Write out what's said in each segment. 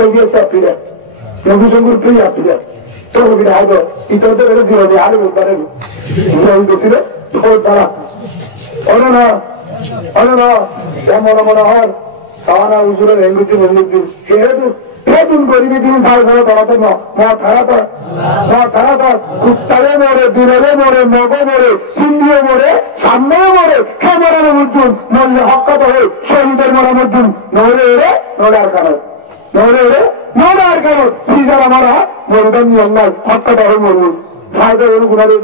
Ito dia siap tidak. Yang sungguh siap tidak. Tuh kita ada. Itu ada ada zero dia ada bukan ada. Zero itu sih. Tuh dah. Orang na. Yang mana har. Kawan usulan enggak tu. Hedun goribi din thal thal tarata na. Ma tharata. Kuttare more, binare more, mogo more, Hindiyo more, samme more. Kamera na mujjun. Molle hakka to hai. Shahidar mara mujjun. Nore arkano. Pijara mara. Morudan ni Allah. Hakka to hai moru. Fayda oru gunare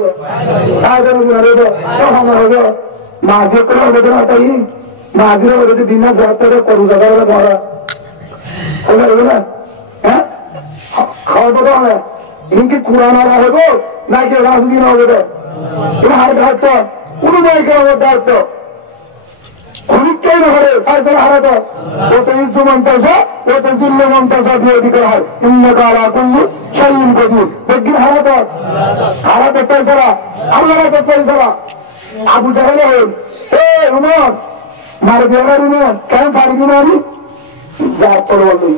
do. Hama hoga. Maje kora hoga na tai. Maje hoga de dinna jatare koru jagara mara. না হ্যাঁ খাওয়া দাওয়া হয় ইনকে কুরআন আলা হবে না কি রাজনীতি না হবে হার ঘাটটা উড়ুমাই কেন ঘাটটা পরীক্ষায় না হবে ফায়সালা হারাতো ওটা ইজ্জু মন্তাসা ওটা জিল্লু মন্তাসা দিয়ে দিতে হয় ইন্নাকা আলা কুল্লি শাইইন কদির দেখিন হারাতো ফায়সালা আল্লাহর ফায়সালা আবু জাহেল উমর মার দেওয়া উমর কেন পারবি না আমি যার তোর বলবি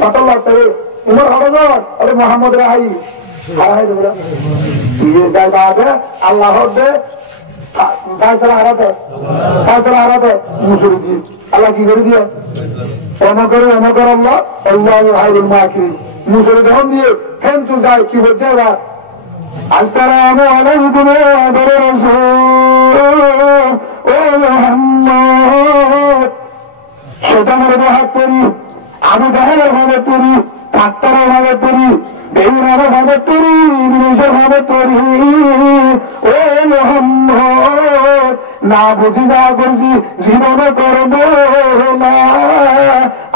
কত লাগতে উমর হরগর আরে মোহাম্মদ রাহাই হারাই দেবো যাই বাদে আল্লাহ দে ফায়সালা হারাতে মুসুরি দিয়ে আল্লাহ কি করে দিয়ে অমকর আল্লাহ আল্লাহ হাইরুল মাকির মুসুরি যখন দিয়ে ফেন চুল যায় কি বলছে এবার আসসালামু আলাইকুম ওয়া রাসূল ও মুহাম্মদ শয়তানের হাত করি আবু জাহেলের ভাবে তরি ডাক্তারের ভাবে তরি বেহুরার ভাবে তরি ইবলিসের ভাবে তরি ও মুহাম্মদ না বুঝি যা করছি জীবনে করবো না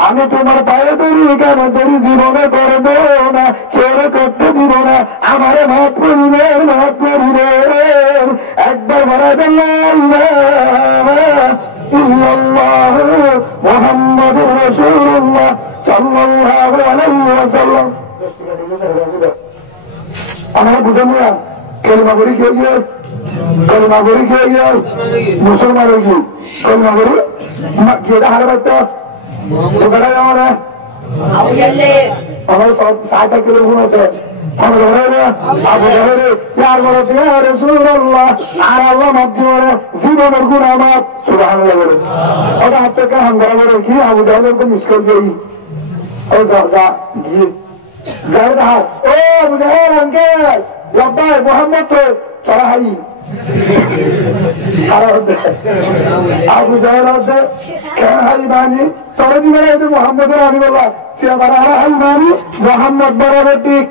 আমি তোমার পায়ে তরি কেন তরি জীবনে করবো না কেউ করতে দিব না আমার ভাত করিবে একবার বলা ইল্লাল্লাহ মুহাম্মাদুর রাসূলুল্লাহ সাল্লাল্লাহু আলাইহি ওয়াসাল্লাম আমরা বুঝামুয়া কলিমা পড়ি কে গিয়ে মুসলমান হয়েছি কলিমা পড়ি গেটা হারাতে ওটা আমরা আমার সব 60 কিলো গুণ আছে আবু জাহেল ইয়ার বলে ইয়া রাসূলুল্লাহ আর আল্লাহ মাধ্যমে জীবনের গুনাহ মাফ সুবহানাল্লাহ বলে ওটা হাতে হাঙ্গারা বলে কি আবু জাহেলকে মুশকিল দেই ও যা গিয়ে যাই না ও আবু জাহেল আঙ্কেল লব্বাই মুহাম্মদ তো চড়াই আবু জাহেল আছে কেন হাই বানি চড়ে দিবে এই মুহাম্মদের আমি বলা সে আবার হাই বানি মুহাম্মদ বরাবর ঠিক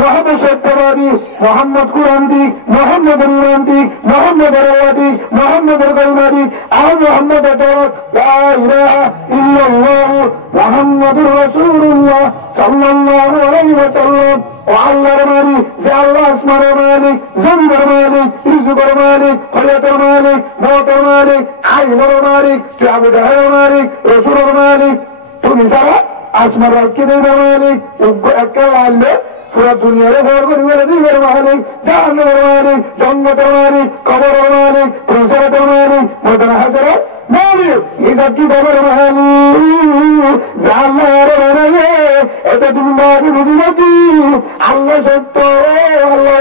মোহাম্মদ সত্যবাদী মোহাম্মদ কুরআন দিক মোহাম্মদের ইমান দিক মোহাম্মদের আল্লাহ দিক মোহাম্মদের করুণা দিক আর মোহাম্মদের দরদ লা ইলাহা ইল্লাল্লাহ মুহাম্মাদুর রাসূলুল্লাহ সাল্লাল্লাহু আলাইহি ওয়াসাল্লাম ও আল্লাহর মালিক যে আল্লাহ আসমানের মালিক জমিনের মালিক রিজকের মালিক হায়াতের মালিক মওতের মালিক আইনের মালিক আবু জাহেলের মালিক রাসূলের মালিক তুমি ছাড়া আসমান রাজ্যের মালিক একটা আল্লাহ পুরা দুনিয়ারে ভর করে দিনের মালিক জাহান্নামের মালিক জন্নতের মালিক কবরের মালিক প্রসারের মালিক ময়দান হাজারের মালিক এটা কি খবর মালিক জাহান্নামের মালিক এটা তুমি মালিক বুঝি নাকি আল্লাহ সত্য আল্লাহ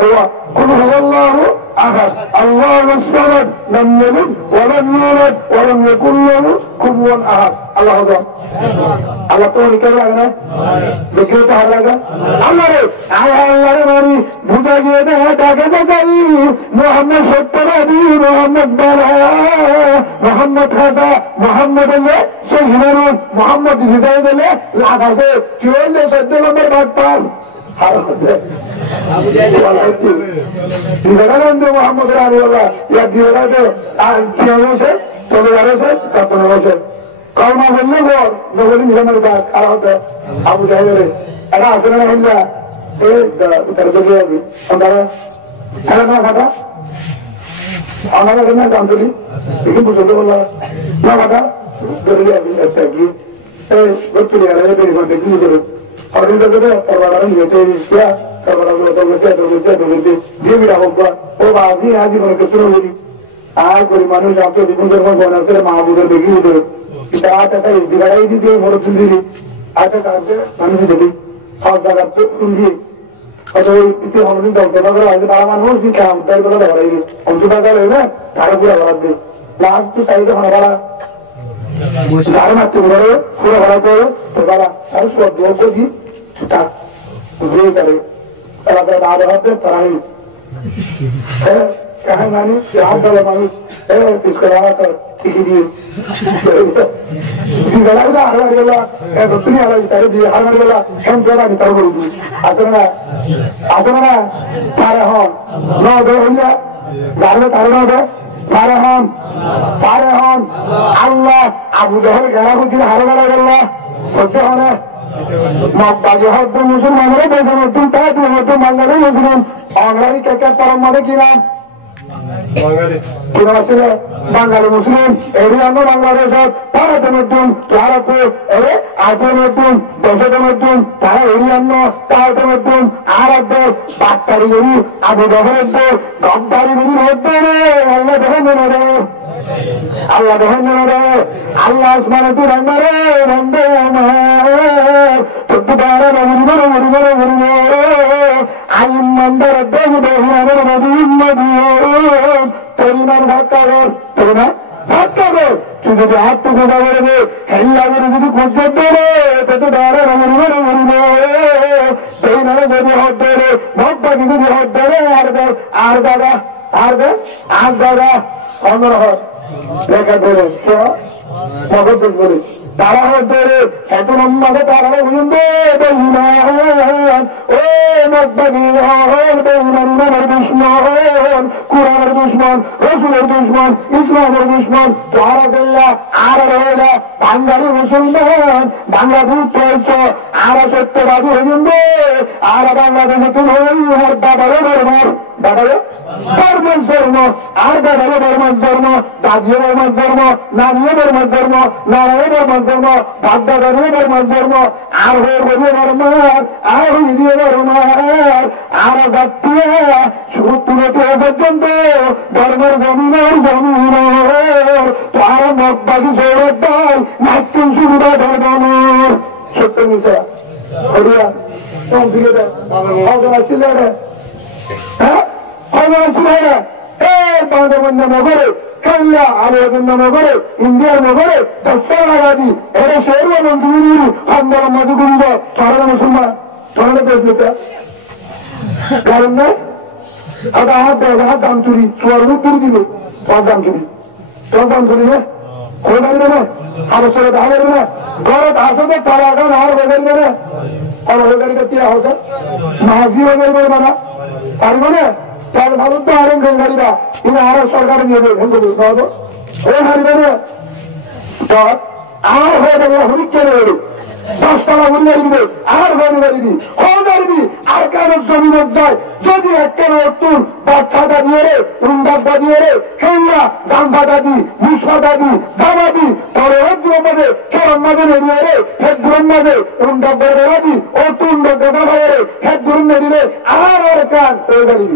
হুয়া কুল হুয়াল্লাহু আহাদ আল্লাহুস সামাদ লাম ইয়ালিদ ওয়া লাম ইউলাদ ওয়া লাম ইয়াকুল লাহু কুফুয়ান আহাদ আল্লাহ আকবার আল্লাহ তো নিকল লাগে না দেখে তো হার লাগে আল্লাহ রে আল্লাহ রে মারি বুঝা গিয়ে ডাকে দেখাই মুহাম্মদ সত্যবাদী মুহাম্মদ বালা মুহাম্মদ খাজা মুহাম্মদ সহিমান মুহাম্মদ হিদায়াত দিলে লাভ আছে কি হইলে 14 নম্বর ভাগ পান আবু জাহেল মোহাম্মদ আলিউল্লাহ ইয়া দিওরাতে আর কি হয়েছে চলে গেছে কাপড় হয়েছে কর্মা বললে ঘর নবলি নিজামের কাজ আর হতো আবু জাহেলের এটা আছে না হিল্লা এই উত্তর দিকে যাবি ওনারা খেলা না ফাটা ওনারা না জানতলি কিন্তু বুঝতে বললাম না ফাটা ধরে যাবি একটা কি এই বতুলি আর এই বেরি করতে কি করে অর্ডার করে পরবারান গেতে ইয়া পরবারান তো দিয়ে বিরা হোক ও বাজি আজি মনে করতে হলি আর করি মানুষ আপনি বিপদের মন আছে মাহবুবের দেখি উঠে এটা আটা দিগাড়াই দিতে বড় তুলি আগে কাজে মানুষ দেখি সব জায়গাতে শুনছি হয়তো ওই পিছিয়ে অনেকদিন যন্ত্রণা করে হয়তো তারা মানুষ কি কাম তাই বলে ধরাই অঞ্চল টাকা নেই না তারা পুরো ভরাত দিই লাস্ট তো চাইতে খানা ভাড়া তার মারতে ঘুরে পুরো ভরা করে তো ভাড়া আর সব যোগ্য কি সেটা বুঝেই পারে তারা তারা আধা হাতে তারাই হ্যাঁ কাহে মানুষ হাত দলে মানুষ হ্যাঁ পিছনে হাত ঠিকই দিয়ে আল্লাহ আবু জাহেল গেলা বুঝিয়ে হারে গেলা গেল সহ্য হয় মক্কাকে হদ্দ মুসলমানের দেশের মধ্যে তাই দুই মধ্যে বাঙালি মুসলিম বাঙালি কেকে পরম মধ্যে কি নাম বাঙালি মুসলিম এরিয়ান বাংলাদেশ ভারতের মধ্যম ভারতে আজের মধ্যম দেশের মধ্যম তারা এরিয়ান তাদের মধ্যম আরব বাক্তারি গরু আবু দহরের গদ্দারি গরুর মধ্যে আল্লাহ দেখেন আল্লাহ দেখেন আল্লাহ আসমানে তুই রান্নারে বন্ধে আইন মন্দার পরিমাণ ভাগ্যগর পরিমাণ ভাগ্যগর তুই যদি হাত টুকু যাবে হেল্লা করে যদি খুঁজতে দেবে তত দাঁড়া সেই নামে যদি হাত দেবে ভক্তাকে যদি হাত দেবে আর দাদা আর দাদা অন্য লেখা দেবে মগজ করে তারা হচ্ছে এত নম্বরে তারা বুঝবে ও মকবাগির দুশ্মন কুরআনের দুশ্মন রসুলের দুশ্মন ইসলামের দুশ্মন তারা দিল্লা আর রইলা বাঙালি মুসলমান বাংলা দুধ চলছে আর সত্যবাদী হয়ে যাবে আর বাংলাদেশে তুমি আর দাদারে দাদারে ধর্মের ধর্ম আর দাদারে ধর্মের ধর্ম দাদিয়ে ধর্মের ধর্ম নানিয়ে ধর্মের ধর্ম নারায়ণ ধর্মের ধর্ম বাগদাদারে ধর্মের ধর্ম আর হয়ে ধর্ম আর হিন্দু ধর্ম আর জাতীয় তুলতে পর্যন্ত ধর্মের জমিনের জমিন তার মকবাজি জোরের দল নাট্যম সুবিধা ধর্ম সত্য মিশা হরিয়া ফিরে দেয় ছিল হ্যাঁ নগরে কেল্লা আলোচন নগরে ইন্ডিয়ার নগরে দশাগাদি এর শেরু মন্ত্রী আন্দোলন মাঝে গুরুব তারা মুসলমান তাহলে দেখতে কারণ না আধা হাত দাম চুরি সোয়ার তুরি দিবে তোর দাম চুরি তোর দাম চুরি না কোন দাঁড়িয়ে না আলোচনা দাঁড়িয়ে না ঘরত আসতে তারা এখন আর বেদারি না আর বেদারি করতে আসে মাঝি বেদারি করবে না পারবে না তার ভালো তো আরেন গাড়িরা কিন্তু আরো সরকার নিয়ে দেবে ওই হারিবে আর হয়ে যাবে হরিকে নেবে 10 টাকা বলে দিবে আর হয়ে যাবি আর কেন জমিনের যায় যদি একের অর্থুর বাচ্চাটা দিয়ে রে উন্ডাব্বা দিয়ে রে খেলা জাম্বা দাদি মুসা দাদি দাবাদি তোর অর্জুন মাঝে কেরম মাঝে নেড়িয়ে রে হেড ধরুন মাঝে উন্ডাব্বা দাদি অর্তুন দাদা ভাই রে হেড ধরুন নেড়িলে আর ওর কান হয়ে যাবি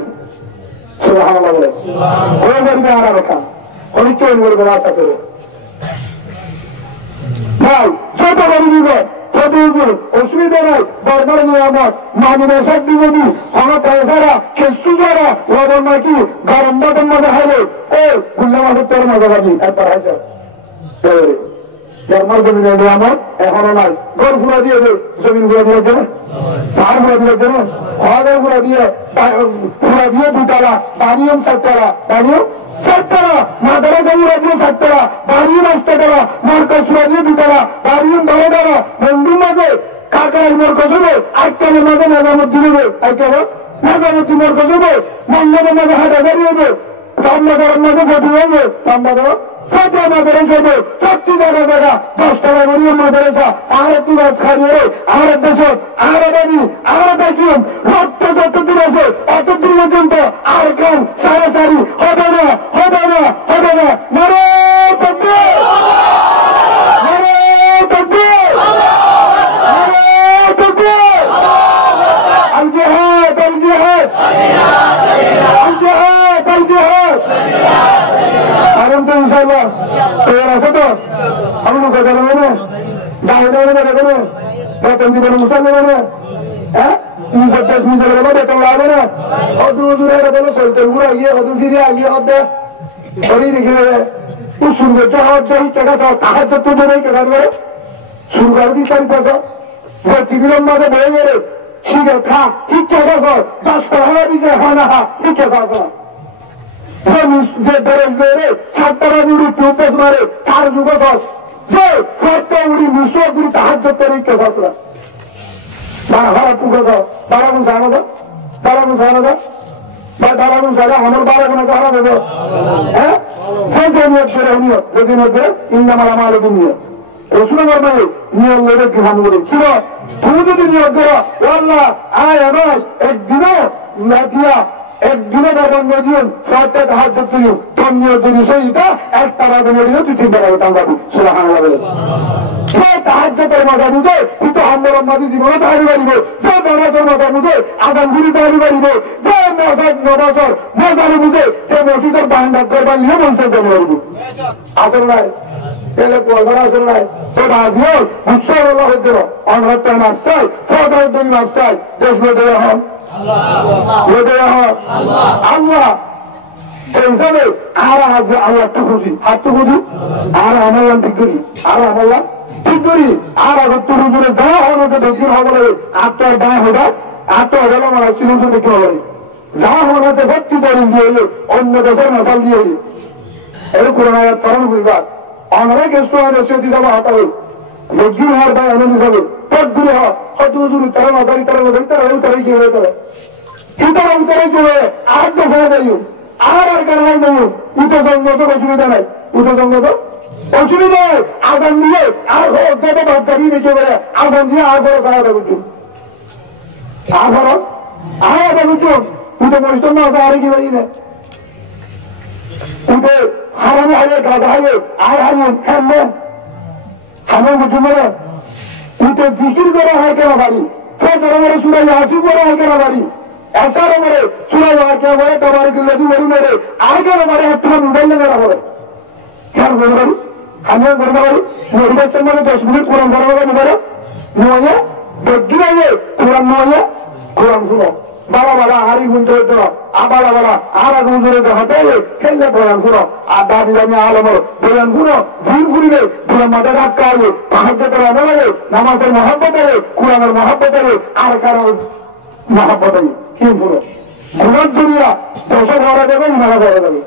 অসুবিধা নাই দরকার নিয়ামত মামিনা সব দিবি আমার পয়সারা খেসু যারা ওদের নাকি গরম বাদন মজা খাইলে ও গুল্লা মাছের তোর মজা পাবি একবার আছে জন্মার জমিনে নিয়ামত এখনো নাই গড় ফুলা দিয়ে জমিন গুলা দিয়ে দেবে ধার গুলা দিয়ে দেবে হওয়াদের গুলা দিয়ে ফুলা দিয়ে 2 টাকা বাড়িও 7 টাকা বাড়িও 7 টাকা মাদারা জমিরা দিয়ে 7 টাকা বাড়িও 5 টাকা মার্কাস ফুলা দিয়ে 2 টাকা বাড়িও 12 টাকা বন্ধুর মাঝে কাকার মরকজ হবে আটকালের মাঝে নাজামুদ্দিন হবে আটকাল নাজামুদ্দিন মরকজ হবে মঙ্গলের মাঝে হাটাগাড়ি হবে রামনগরের মাঝে ভোটি হবে রামনগর ছোট মাদ্রাসা 40 টাকা 10 টাকা করে মাদ্রাসা আর একটু গাছ খাইয়ে আর দেশ আর বাড়ি আর দেখিও রক্ত যত দূর আছে অত দূর পর্যন্ত আর কেউ সারি হবে না মারো তাকবীর মারো তাকবীর মারো তাকবীর আল জিহাদ আল জিহাদ আল জিহাদ আল জিহাদ কারণ তো ইনশাআল্লাহ তৈরি আছে তো আমি লোক যাবে না দাঁড়িয়ে যাবে বেতন দিবেন মুসাল্লি মানে হ্যাঁ নিজের বেলা বেতন লাগবে না হদু হুজুরের বেলা চলতে ঘুরে গিয়ে হদু ফিরে গিয়ে হদে শরীর রেখে উসুর বেটা হচ্ছে টাকা তাহার তো দেবে টাকা দেবে শুরু করে দিই তারিখ বছর যে টিভির মাঝে বয়ে গেলে শিখে খা শিক্ষা বছর 10 টাকা দিতে হয় না শিক্ষা বছর যে বেড়ে 7 টাকা উড়ি টিউবেস মারে তার যুবছর যে 7টা উড়ি 200 গুড়ি তাহার ধরতে শিক্ষা বছর হারা পুকুর বারাগুন সারা বারাগুন সারা বা বারাগুন সারা আমার বারাগুন সারা দেবো হ্যাঁ সেই যে নিয়োগ করে নিয়োগ যদি নিয়োগ করে ইন্দামাল আমার নিয়োগ রসুলের মানে নিয়োগ করে গ্রহণ করে ছিল তুমি যদি নিয়োগ করো আল্লাহ আয় আমার একদিনও দিয়া একদিনও বন্ধ দিন 7টা হাত ধরতে দিন তোর নিয়োগ যদি সেইটা একটা বাদে নিয়ে দিলে 2-3 টাকা টাকা সেটা হাঙ্গা বলে তাহাজ্জুদের মাথা বুঝে কিন্তু আমার মাঝে জীবনে তাহারি বাড়িব যে নামাজের মাথা বুঝে আগাম ঘুরি তাহারি বাড়িব যে নমাজের মজারে বুঝে সে মসজিদের বাহান্ডার করবার নিয়ে বলতে জমা করব আসল নাই ছেলে পড়বার আসল নাই তো ভাবিও উৎসব আল্লাহ হতে অনহত্যা মাস চাই সরকারের দুই মাস চাই দেশ লোটে হন আল্লাহ এই হিসাবে আর আল্লাহ একটু খুঁজি হাত তো খুঁজি আর আমার নাম ঠিক করি আর আমার নাম ঠিক করি আর আগর তো হুজুরে যাওয়া হলো যে দক্ষিণ হবে আটটার দায় হঠাৎ আটটা হলো আমার সিলুজুর দেখতে হবে যাওয়া হলো যে ভর্তি করেন দিয়ে অন্য দেশের মশাল দিয়ে এই করোনা চরণ করিবার অনেক এসে যাবো হাতাবে দক্ষিণ হওয়ার দায় আনন্দ হিসাবে পথ দূরে হয়তো হুজুর তারা মাথারি তারা মাথারি তারা উতারাই কি হয়ে যাবে তারা উতারাই কি হয়ে আর দেখা যাইও আর কারণ নেই উচ্চসংগত অসুবিধা নাই উচ্চসংগত অসুবিধা আগাম দিয়ে আর যত বাচ্চারি রেখে বেড়ে আগাম দিয়ে আর বড় খাওয়া দেবো আর খরচ আর আদা বুঝছো উঠে পরিশ্রম না আর কি বাড়ি না উঠে হারানো হারিয়ে গাছ হারিয়ে আর হারিয়ে হ্যাঁ হামের বুঝছো মেরে উঠে বিক্রি করে হয় কেন বাড়ি সে ধরনের সুরাই হাসি করে হয় কেন বাড়ি এছাড়া মানে সুরাই হয় কেন বলে তোমার নদী মরু মেরে আর কেন বাড়ি একটু মোবাইল নেওয়া হবে কেন বলে বাড়ি আমি করতে পারি মহিলার মানে 10 মিনিট কোরআন পড়া হবে না নয় দেখি না যে কোরআন নয় কোরআন শুনো বাবা বাবা হারি গুনতে হতো আবার আবার আর আগে হুজুরে হাতে খেললে বয়ান শুনো আর দাবি দামি আলমর বয়ান শুনো জিন ঘুরিলে পুরো মাথা ধাক্কা আগে তাহাজ্জুদের আমল আগে নামাজের মহব্বত আগে কোরআনের মহব্বত আগে আর কারো মহব্বত আগে কি শুনো ঘুরার দুনিয়া দশক হওয়া যাবে মারা যাওয়া যাবে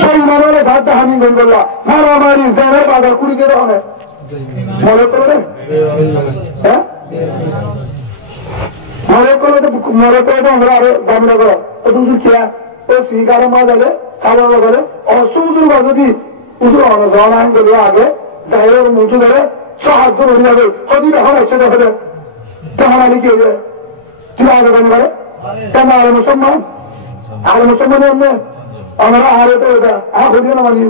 সেই মানুষের সাথে হানি করলা মারামারি জেনের বাজার কুড়ি কে হবে মনে করে হ্যাঁ মনে করে তো আমরা আরো গমনা করো দুধ খেয়া ও সিগার মা গেলে খাবার গেলে অসুদুর বা যদি উদুর অনজন আইন করলে আগে যাইয়ের মুঠু ধরে সাহায্য হয়ে যাবে হদি এখন এসে দেখে তখন আনি কে কি আগে গম করে কেন আরে মুসলমান এমনি আমরা আরে তো এটা আর হদিও না মানি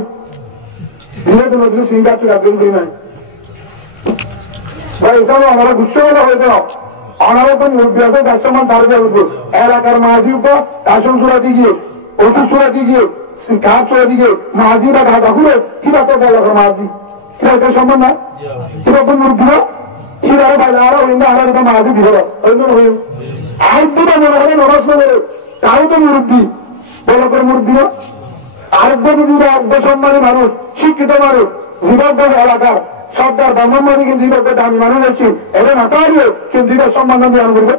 ধীরে ধীরে নদী সিঙ্গার তুই একদম দিই নাই ভাই এসব আমরা গুচ্ছ হলে হয়েছে অনারো তো মুরব্বী আছে দাসমান থাকবে এলাকার মাঝি উপর কাশন সুরাতি গিয়ে ওষুধ সুরাতি গিয়ে ঘাট সুরাতি গিয়ে মাঝি বা ঘাটা খুলে কিরা তো এলাকার মাঝি কিরা একটা সম্মান না কিরকম মুরব্বী কিরারে বাইরে আরো হিন্দা আরো তো মাঝি দিল ওই জন্য হয়ে আর দুটো মনে হয় নরস মনে তাও তো মুরব্বী বলো করে মুরব্বী আরেকবার যদি সম্মানী মানুষ শিক্ষিত মানুষ জীবন এলাকার সর্দার ব্রাহ্মণবাদী কিন্তু ঈদের দামি মানুষ আছি এটা না তাহলে কিন্তু ঈদের সম্মান আমি আন করবে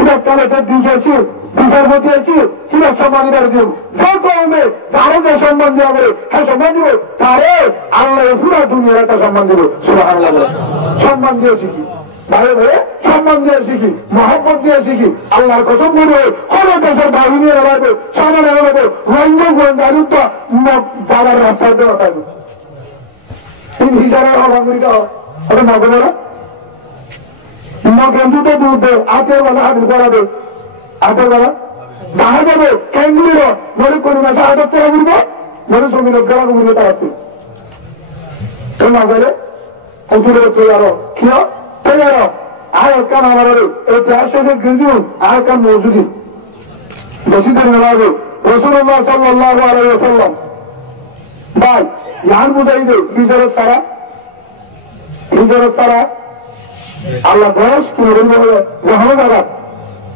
ঈদের তাহলে দিকে আছি বিচারপতি আছি ঈদের সম্মান ঈদের দিন যে কমে যারা যে সম্মান দেওয়া হবে হ্যাঁ সম্মান দিব তারে আল্লাহ পুরা দুনিয়ার একটা সম্মান দিব সম্মান দিয়ে শিখি ভাই ভাই সম্মান দিয়ে শিখি মহব্বত দিয়ে শিখি আল্লাহর কসম করবে কোন দেশের বাড়ি নিয়ে রাখবে সামনে রাখবে রঞ্জ দায়িত্ব বাবার রাস্তায় দেওয়া থাকবে হিসাবে আমেরিকা ওটা মগে বলে মগেন্দুতে দুধ আতের বেলা হাবিল করাবে আতের বেলা দেখা যাবে কেন্দ্রীয় মনে করি মাসে আদর থেকে ঘুরবো মনে জমি লোক গেলা ঘুরবে তাড়াতে কেন না গেলে অতুলে তৈরি কি তৈরি আর কান আমার ইতিহাসের গিয়ে আর কান মজুদি বেশি দিন লাগবে রাসূলুল্লাহ সাল্লাল্লাহু আলাইহি ওয়াসাল্লাম ভাই ইয়ান মুজাহিদে হিজরত সারা আল্লাহ দোষ কি বলবে যখন দাদা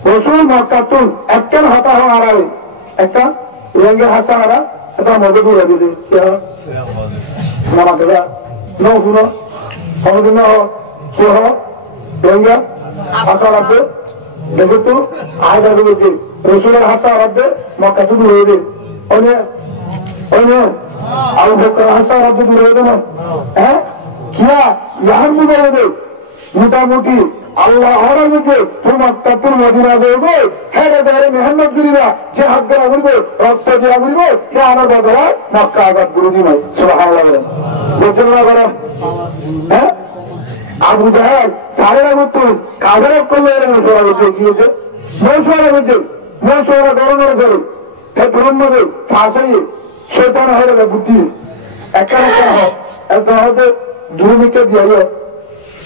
রসুল মক্কাতুন একটা হতা হওয়া একটা রঙের হাসা হারা এটা মধ্যে দূরে দিদি নামা দেবা নৌকুন সমদিন কি হ রঙের হাসা রাখবে দেখো তো আয় দেখবে কি রসুলের হাসা রাখবে মক্কাতুন দূরে দিবে অনেক অনেক আলু ভক্তের হাসা রাখবে দূরে দেবে না হ্যাঁ কিয়া ইয়ার মুখে দেবে মোটামুটি আল্লাহ হওয়ার মধ্যে তোমার তাত্তুর মদিনা দেবে হ্যাঁ দেবে মেহনত করিবা যে হাত দেওয়া করিব রক্ত দেওয়া করিব সে আমার বদলা মক্কা আজাদ করে দিব সুবহানাল্লাহ বলেন বুঝছেন না করে হ্যাঁ আবু জাহেল সারের মতো কাজের করলে গিয়েছে মৌসুমের মধ্যে মৌসুমের গরমের করে তোর মধ্যে ফাঁসাই শৈতান হয়ে যাবে বুদ্ধি একটা হয় একটা হয়তো দুর্নীতি দিয়ে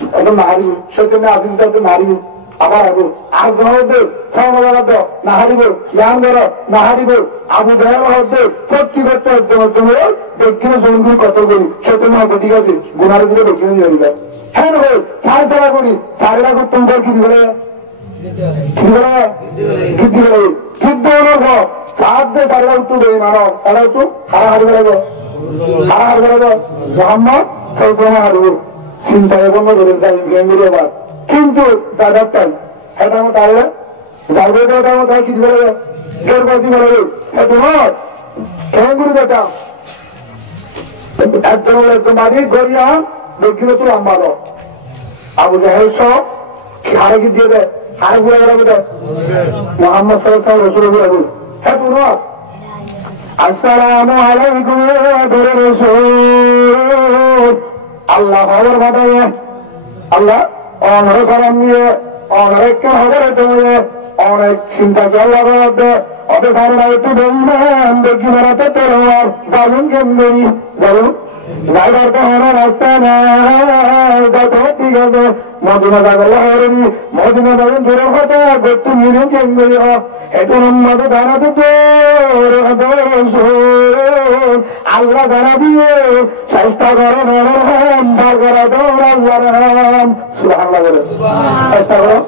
একদম নাহারিব সেখানে আসিল নাহারিব আবার আবু আর গ্রহদের ছমাদ না হারিব জ্ঞান ধর না হারিব আবু জাহেল হচ্ছে সব কি করতে একদম দক্ষিণে জঙ্গির কত করি সেখানে হয়তো ঠিক আছে গুনার দিকে দক্ষিণে দিয়ে দিবে হ্যাঁ ভাই সাড়ে ছাড়া করি সাড়েটা করতে তোমার কি দিবে চিন্তায় বন্ধ করে যাই কিন্তু দাদার টাইম এটা মতো আগে যাইবে তাই কি বলে জোরবাজি বলে তোমার খেঙ্গুরি বেটা একজন মাঝে গড়িয়া দক্ষিণ তো আমার আবু জাহেল সব হারে কি দিয়ে দেয় হারে ঘুরে বেড়াবে দেয় মোহাম্মদ সাল্লাল্লাহু আলাইহি ওয়াসাল্লাম হ্যাঁ তোমার আসসালামু আলাইকুম রাসূল আল্লাহ খবর বাতায় আল্লাহ অনেক সালাম নিয়ে অনেক খবর দিয়ে অনেক চিন্তা আল্লাহ বাড়াতে অত সামনে একটু বলবেন দেখি বেড়াতে তোর গালুন কেন্দ্রি গালুন যাইবার তো হলো রাস্তা নাই ঠিক আছে মদিনা যাবে হরি মদিনা যাবেন তোর কথা গতু মিলে কেন্দ্রি একটু নম্বর দাঁড়াতে তোর আল্লাহ দাঁড়া দিয়ে চেষ্টা করো নরম করা দৌড় আল্লাহ চেষ্টা করো